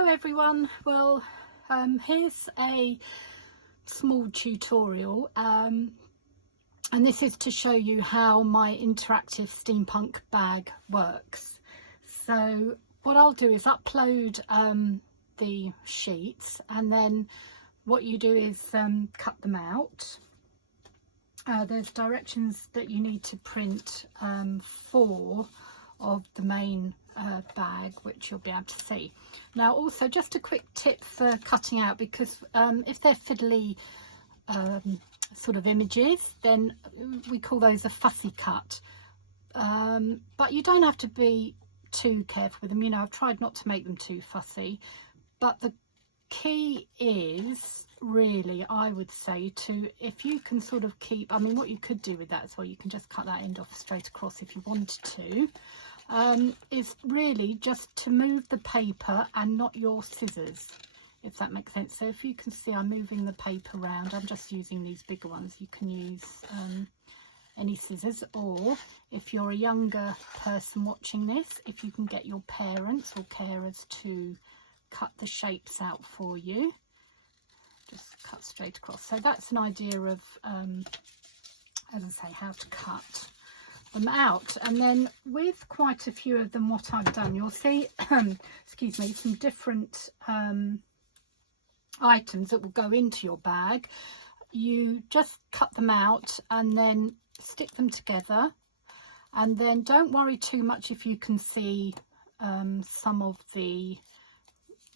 Hello everyone. Well, here's a small tutorial and this is to show you how my interactive steampunk bag works. So what I'll do is upload the sheets, and then what you do is cut them out. There's directions that you need to print 4 of the main bag, which you'll be able to see. Now also just a quick tip for cutting out, because if they're fiddly sort of images, then we call those a fussy cut, but you don't have to be too careful with them. You know, I've tried not to make them too fussy, but the key is really, I would say, to, if you can sort of keep, I mean, what you could do with that as well, you can just cut that end off straight across if you wanted to, is really just to move the paper and not your scissors, if that makes sense. So if you can see, I'm moving the paper around. I'm just using these bigger ones. You can use any scissors, or if you're a younger person watching this, if you can get your parents or carers to cut the shapes out for you, just cut straight across. So that's an idea of as I say, how to cut them out. And then with quite a few of them, what I've done, you'll see excuse me, some different items that will go into your bag. You just cut them out and then stick them together, and then don't worry too much if you can see some of the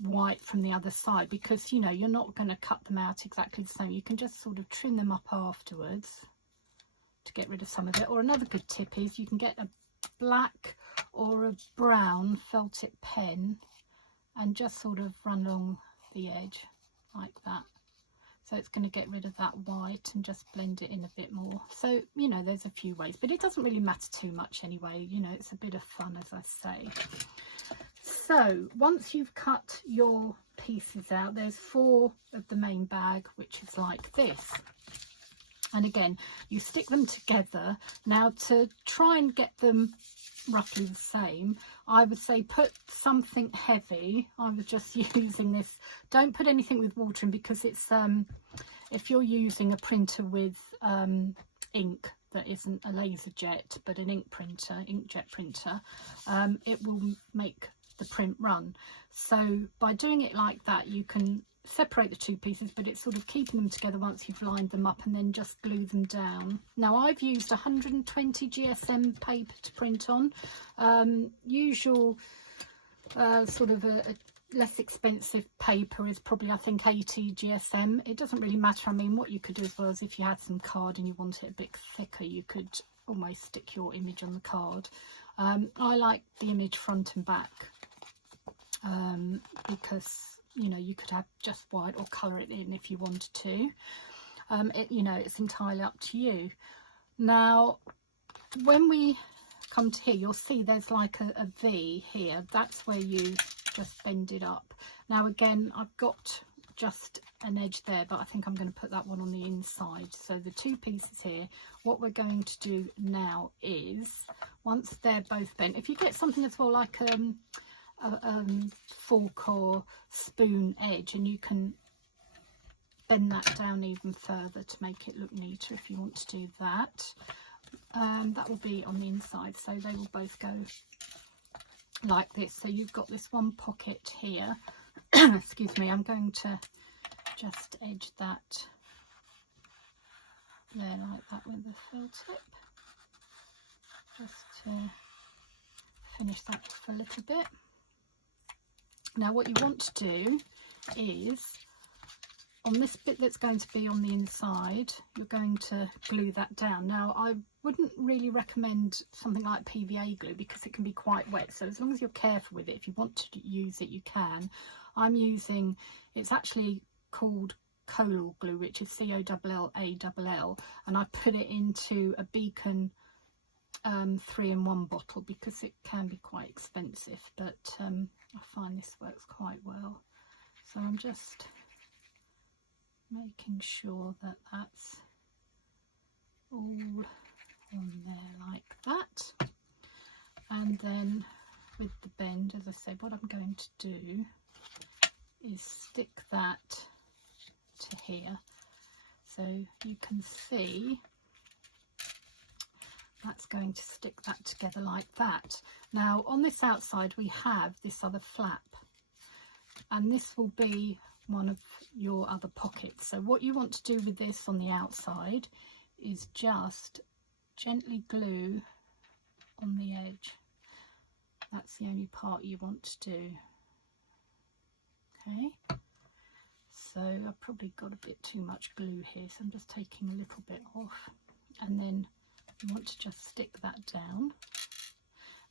white from the other side, because you know you're not going to cut them out exactly the same. You can just sort of trim them up afterwards to get rid of some of it. Or another good tip is you can get a black or a brown felt tip pen and just sort of run along the edge like that. So it's going to get rid of that white and just blend it in a bit more. So, you know, there's a few ways, but it doesn't really matter too much anyway. You know, it's a bit of fun, as I say. So once you've cut your pieces out, there's 4 of the main bag, which is like this. And again, you stick them together. Now, to try and get them roughly the same, I would say put something heavy. I was just using this. Don't put anything with water in, because it's if you're using a printer with ink that isn't a laser jet but an inkjet printer, it will make the print run. So by doing it like that, you can separate the 2 pieces, but it's sort of keeping them together once you've lined them up, and then just glue them down. Now I've used 120 GSM paper to print on. Usual sort of a less expensive paper is probably, I think, 80 GSM. It doesn't really matter. I mean, what you could do as well is, if you had some card and you want it a bit thicker, you could almost stick your image on the card. I like the image front and back, because you know, you could have just white or colour it in if you wanted to. You know, it's entirely up to you. Now when we come to here, you'll see there's like a V here. That's where you just bend it up. Now again, I've got just an edge there, but I think I'm going to put that one on the inside. So the 2 pieces here, what we're going to do now is, once they're both bent, if you get something as well like a fork or spoon edge, and you can bend that down even further to make it look neater if you want to do that. That will be on the inside, so they will both go like this. So you've got this one pocket here. Excuse me, I'm going to just edge that there like that with the felt tip, just to finish that off a little bit. Now what you want to do is, on this bit that's going to be on the inside, you're going to glue that down. Now I wouldn't really recommend something like PVA glue, because it can be quite wet. So as long as you're careful with it, if you want to use it, you can. I'm using, it's actually called Collall glue, which is COLLALL, and I put it into a Beacon 3-in-1 bottle, because it can be quite expensive, but I find this works quite well. So I'm just making sure that that's all on there like that. And then with the bend, as I said, what I'm going to do is stick that to here. So you can see that's going to stick that together like that. Now on this outside we have this other flap, and this will be one of your other pockets. So what you want to do with this on the outside is just gently glue on the edge. That's the only part you want to do. Okay, so I've probably got a bit too much glue here, so I'm just taking a little bit off, and then you want to just stick that down.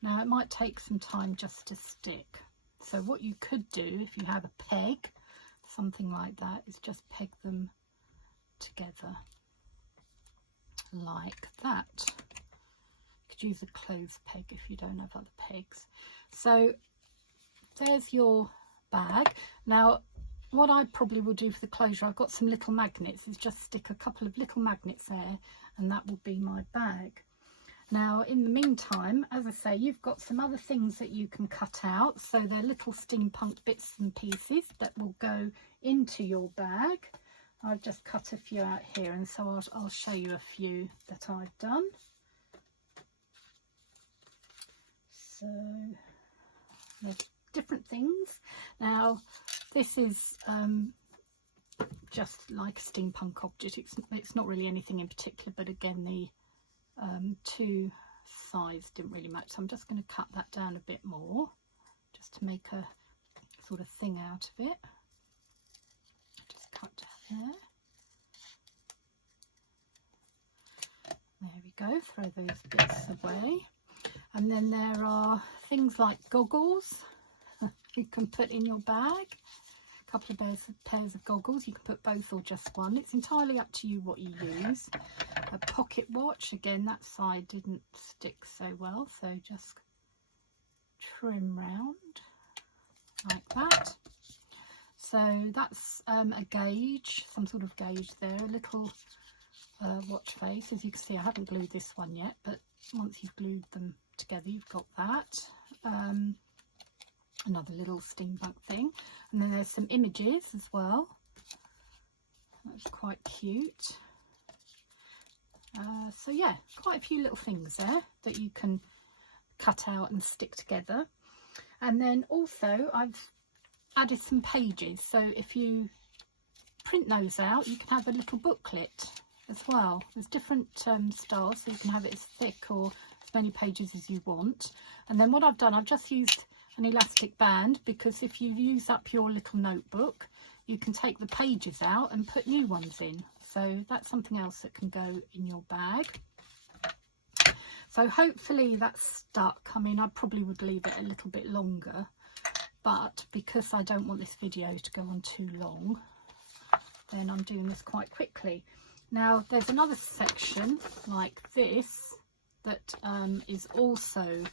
Now it might take some time just to stick, so what you could do if you have a peg, something like that, is just peg them together like that. You could use a clothes peg if you don't have other pegs. So there's your bag. Now what I probably will do for the closure, I've got some little magnets, is just stick a couple of little magnets there, and that will be my bag. Now in the meantime, as I say, you've got some other things that you can cut out, so they're little steampunk bits and pieces that will go into your bag. I've just cut a few out here, and so I'll show you a few that I've done. So there's different things. Now this is just like a steampunk object. It's not really anything in particular, but again the two sides didn't really match, so I'm just going to cut that down a bit more just to make a sort of thing out of it. Just cut down there. There we go, throw those bits away. And then there are things like goggles you can put in your bag. A couple of pairs of goggles, you can put both or just one. It's entirely up to you what you use. A pocket watch, again that side didn't stick so well, so just trim round like that. So that's a gauge, some sort of gauge there, a little watch face. As you can see, I haven't glued this one yet, but once you've glued them together you've got that. Another little steampunk thing, and then there's some images as well. That's quite cute. So yeah, quite a few little things there that you can cut out and stick together. And then also I've added some pages, so if you print those out you can have a little booklet as well. There's different styles, so you can have it as thick or as many pages as you want. And then what I've done, I've just used an elastic band, because if you use up your little notebook you can take the pages out and put new ones in, so that's something else that can go in your bag. So hopefully that's stuck. I mean, I probably would leave it a little bit longer, but because I don't want this video to go on too long, then I'm doing this quite quickly. Now there's another section like this that is also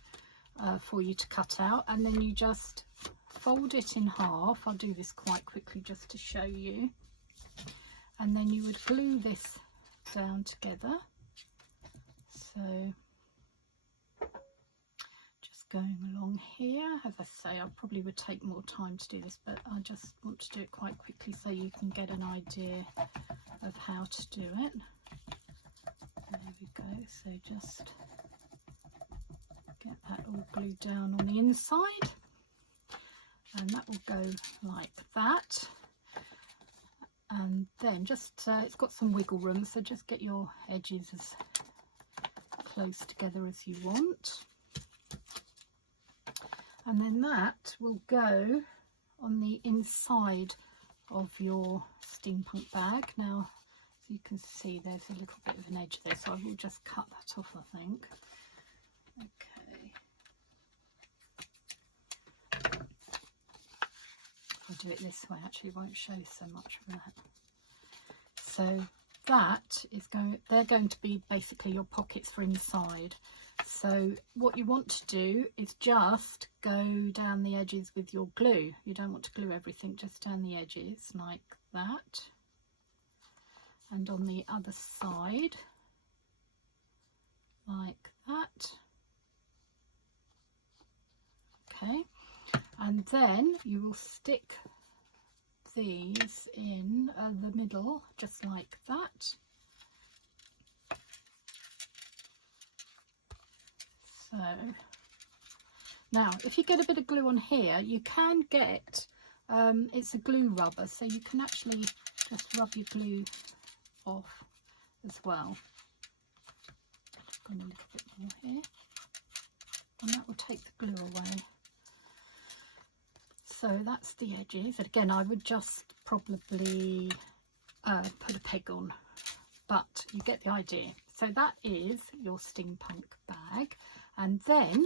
for you to cut out, and then you just fold it in half. I'll do this quite quickly just to show you, and then you would glue this down together. So just going along here, as I say, I probably would take more time to do this, but I just want to do it quite quickly so you can get an idea of how to do it. There we go, so just get that all glued down on the inside, and that will go like that. And then just it's got some wiggle room, so just get your edges as close together as you want, and then that will go on the inside of your steampunk bag. Now as you can see, there's a little bit of an edge there, so I will just cut that off, I think. Okay. I'll do it this way, actually it won't show so much of that. So that is they're going to be basically your pockets for inside. So what you want to do is just go down the edges with your glue. You don't want to glue everything, just down the edges like that. And on the other side, like that. Okay, and then you will stick these in the middle, just like that. So now if you get a bit of glue on here, you can get it's a glue rubber, so you can actually just rub your glue off as well. I've gone a little bit more here, and that will take the glue away. So that's the edges. And again, I would just probably put a peg on, but you get the idea. So that is your steampunk bag, and then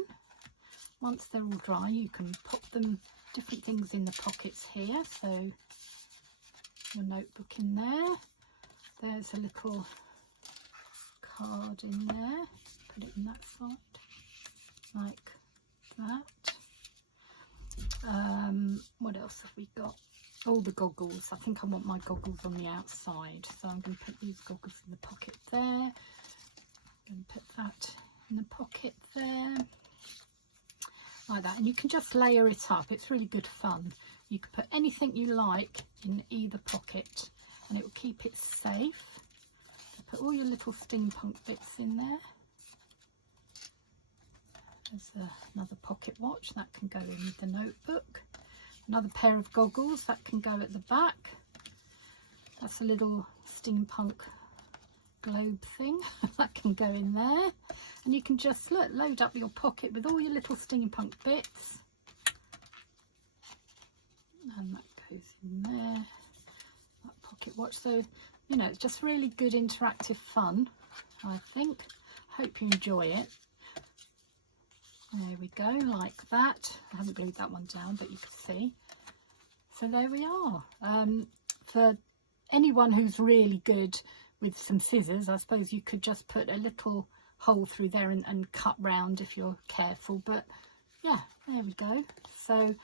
once they're all dry, you can pop them different things in the pockets here. So your notebook in there, there's a little card in there, put it in that side like that. What else have we got? All the goggles. I think I want my goggles on the outside, so I'm going to put these goggles in the pocket there, and put that in the pocket there, like that. And you can just layer it up. It's really good fun. You can put anything you like in either pocket and it will keep it safe. So put all your little steampunk bits in there. There's another pocket watch that can go in with the notebook. Another pair of goggles that can go at the back. That's a little steampunk globe thing that can go in there. And you can just load up your pocket with all your little steampunk bits. And that goes in there. That pocket watch. So, you know, it's just really good interactive fun, I think. Hope you enjoy it. There we go, like that. I haven't glued that one down, but you can see. So there we are. For anyone who's really good with some scissors, I suppose you could just put a little hole through there and cut round if you're careful. But yeah, there we go. So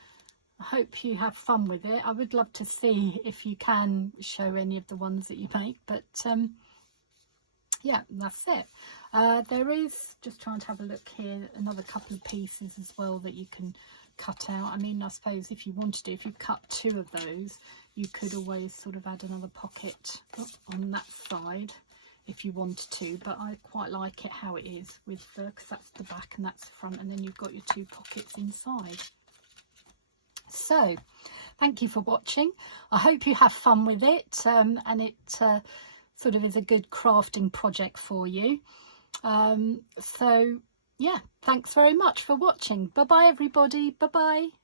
I hope you have fun with it. I would love to see if you can show any of the ones that you make. But yeah, that's it. There is, just trying to have a look here, another couple of pieces as well that you can cut out. I mean, I suppose if you wanted to, if you cut two of those, you could always sort of add another pocket on that side if you wanted to, but I quite like it how it is, with because that's the back and that's the front, and then you've got your two pockets inside. So thank you for watching. I hope you have fun with it, and it sort of is a good crafting project for you. So yeah, thanks very much for watching. Bye bye everybody. Bye bye.